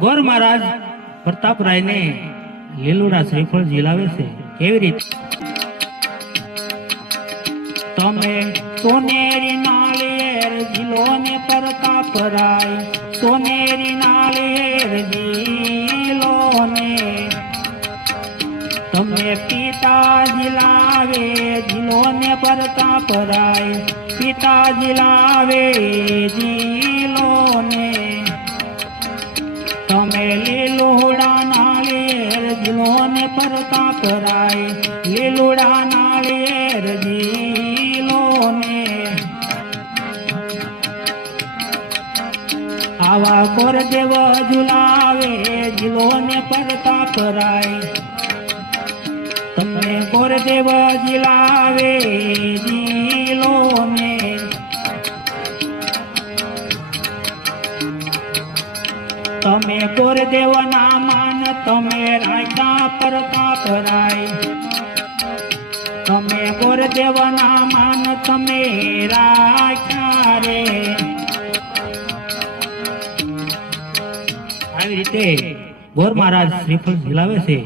ગોર મહારાજ પ્રતાપરાય ને લીલુડા શ્રીફળ ઝીલાવે છે કેવી રીતે? તમે સોનેરી નાળિયેર ઝીલો ને પ્રતાપરાય, સોનેરી નાળિયેર ઝીલો ને તમે પિતા ઝીલાવે ઝીલો ને પ્રતાપરાય, પિતા ઝીલાવે ઝીલો ને તમે લીલુડા નાળિયેર ઝીલો ને પ્રતાપરાય, લીલુડા નાળિયેર ઝીલો ને આવા ગોરદેવ ઝુલાવે ઝીલો ને પ્રતાપરાય, તમને ગોરદેવ ઝીલાવે ઝીલો ને તમે ગોરદેવ ના માન તમે રાખ્યા પ્રતાપરાય, તમે ગોરદેવ ના માન તમે રાખ્યા રે. આવી રીતે ગોર મહારાજ શ્રીફળ ઝીલાવે છે